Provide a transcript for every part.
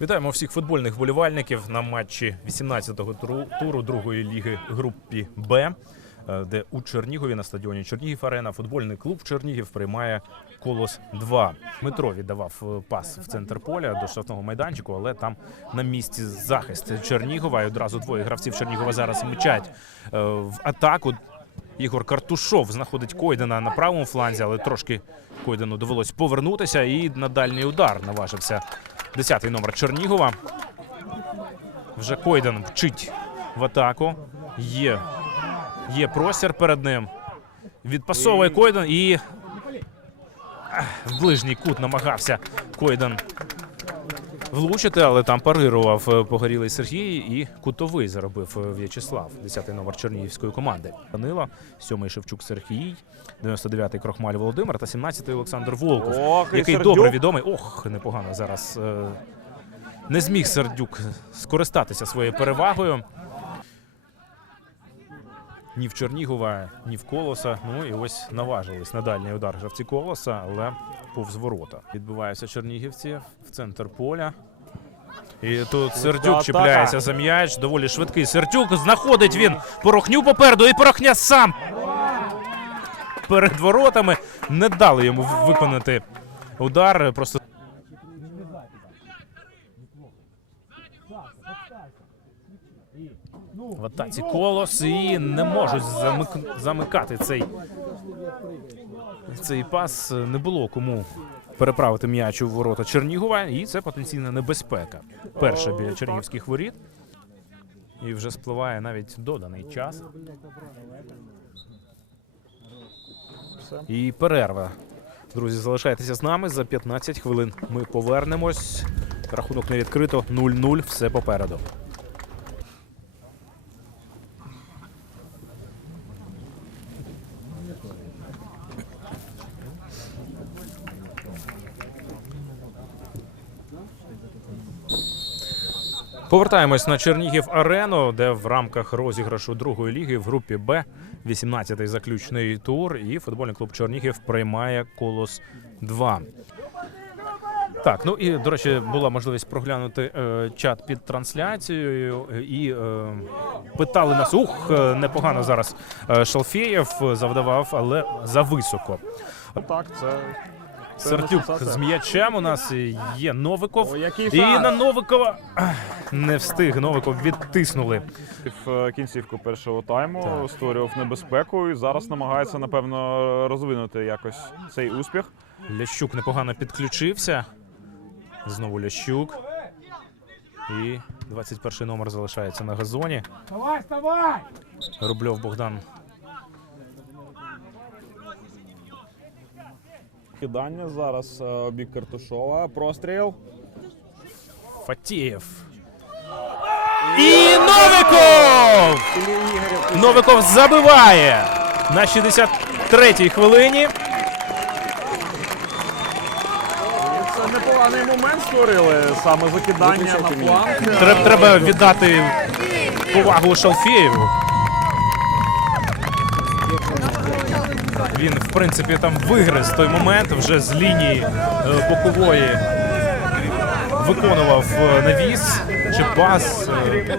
Вітаємо всіх футбольних вболівальників на матчі 18-го туру, другої ліги групі Б, е, де у Чернігові на стадіоні Чернігів Арена футбольний клуб Чернігів приймає Колос 2. Дмитро віддавав е, пас в центр поля до штрафного майданчику, але там на місці захист Чернігова. І одразу двоє гравців Чернігова зараз мчать е, в атаку. Ігор Картушов знаходить Койдена на правому фланзі, але трошки Койдену довелось повернутися і на дальній удар наважився Десятий номер Чернігова. Вже Койден вчить в атаку. Є, є простір перед ним. Відпасовує Койден і в ближній кут намагався Койден влучити, але там парирував е, погорілий Сергій і кутовий заробив е, В'ячеслав, 10-й номер чернігівської команди. Данила, 7-й Шевчук Сергій, 99-й Крохмаль Володимир та 17-й Олександр Волков Ох, який Сердюк. добре відомий. Ох, непогано зараз. е, Не зміг Сердюк скористатися своєю перевагою. Ні в Чернігова, ні в Колоса. Ну і ось наважились на дальній удар гравці Колоса, але повз ворота. Відбиваються чернігівці в центр поля. І тут Сердюк чіпляється за м'яч. Доволі швидкий. Сердюк знаходить він порохню попереду, і порохня сам перед воротами. Не дали йому виконати удар. Просто в атаці колос і не можуть замик... замикати цей, цей пас. Не було кому переправити м'яч у ворота Чернігова, і це потенційна небезпека. Перша біля чернігівських воріт. І вже спливає навіть доданий час. І перерва. Друзі, залишайтеся з нами за 15 хвилин. Ми повернемось. Рахунок не відкрито. 0-0. Все попереду. Повертаємось на Чернігів Арену, де в рамках розіграшу другої ліги в групі Б 18-й заключний тур. І футбольний клуб Чернігів приймає колос 2. Так, ну і до речі, була можливість проглянути е, чат під трансляцією. І е, питали нас: ух, непогано зараз е, Шалфєєв завдавав, але зависоко. Так, це. Сенсація. з м'ячем у нас є Новиков. І на Новикова не встиг. Новиков відтиснули. В е, кінцівку першого тайму Так. створював небезпеку і зараз намагається, напевно, розвинути якось цей успіх. Лящук непогано підключився. Знову Лящук. І 21 номер залишається на газоні. Вставай, вставай! Рубльов Богдан. Кидання зараз е, бік Картушова. Простріл. Фатієв. І Новиков! Новиков забиває на 63-й хвилині. Це непоганий момент створили саме закидання на фланг. Треба віддати повагу Шалфєєву. Він, в принципі, там вигриз той момент вже з лінії е, бокової виконував е, навіс чи пас. е,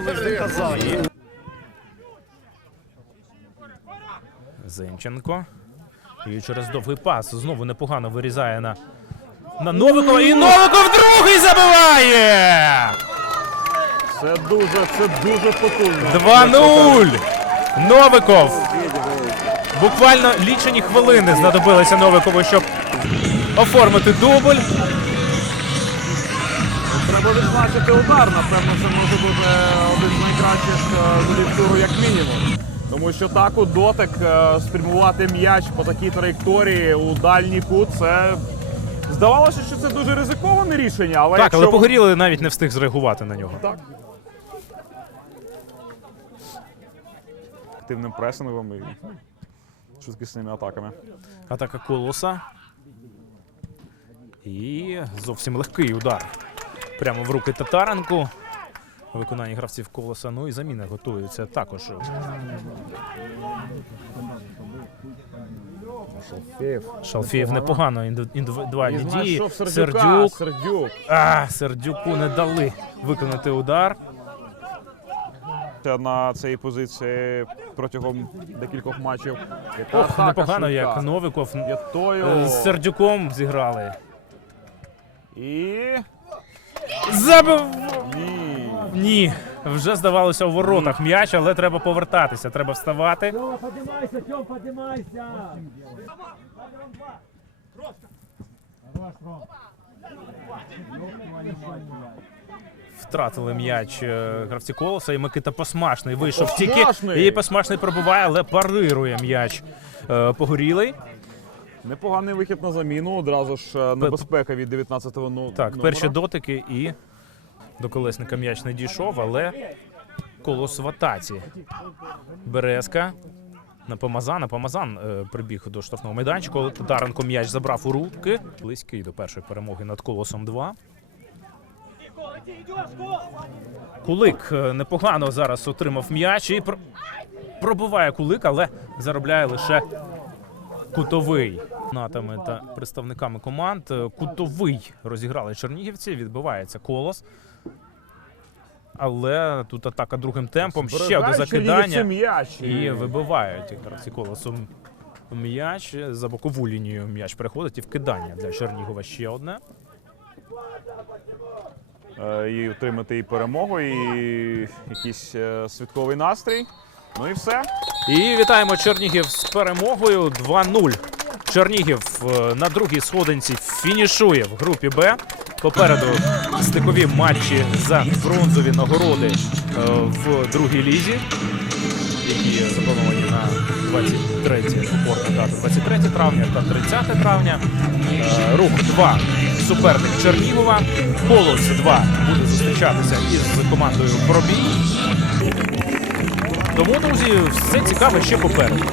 Зенченко. І через довгий пас знову непогано вирізає на, на Новикова. І Новиков другий забиває! Це дуже, це дуже потужно. 2-0! Новиков! Буквально лічені хвилини знадобилися Новикову, щоб оформити дубль. Треба відзначити удар. Напевно, це може бути один з найкращих е, голів туру, як мінімум. Тому що так у дотик е, спрямувати м'яч по такій траєкторії у дальній кут, це здавалося, що це дуже ризиковане рішення, але Так, якщо але погоріли навіть не встиг зреагувати на нього. так. Активним пресингом і швидкісними атаками. Атака колоса. І зовсім легкий удар. Прямо в руки Татаренку. Виконання гравців колоса. Ну і заміни готуються також. Шалфеєв. Шалфєєв непогано індивідуальні дії. Сердюк. Сердюк. А, Сердюку не дали виконати удар. На цій позиції протягом декількох матчів. Ох, непогано, як Новиков е, з Сердюком зіграли. І Забив! ні. Ні, вже здавалося у воротах м'яч, але треба повертатися, треба вставати. Тёма, поднимайся, Тём, поднимайся! Втратили м'яч е, гравці колоса, і Микита Посмашний вийшов тільки. І Посмашний пробиває, але парирує м'яч е, погорілий. Непоганий вихід на заміну. Одразу ж е, небезпека від 19-го ну, Так, перші дотики і до колесника м'яч не дійшов, але колос в атаці. Березка. На Помазан, на Помазан е, прибіг до штрафного майданчика. але м'яч забрав у руки. Близький до першої перемоги над колосом 2. Кулик е, непогано зараз отримав м'яч і пр- пробиває кулик, але заробляє лише кутовий. Натами та представниками команд. Е, Кутовий розіграли чернігівці, відбивається колос. Але тут атака другим темпом, ще одне закидання. м'яч. І вибивають гравці колосом м'яч. За бокову лінію м'яч переходить і вкидання для Чернігова ще одне. Е, і отримати і перемогу, і якийсь е, святковий настрій. Ну і все. І вітаємо Чернігів з перемогою 2-0. Чернігів е, на другій сходинці фінішує в групі Б. Попереду стикові матчі за бронзові нагороди е, в другій лізі, які заплановані на 23 опорна дата 23 травня та 30 травня. Е, Рух 2 суперник Чернігова. Колос 2 буде зустрічатися із командою Пробій. Тому, друзі, все цікаве ще попереду.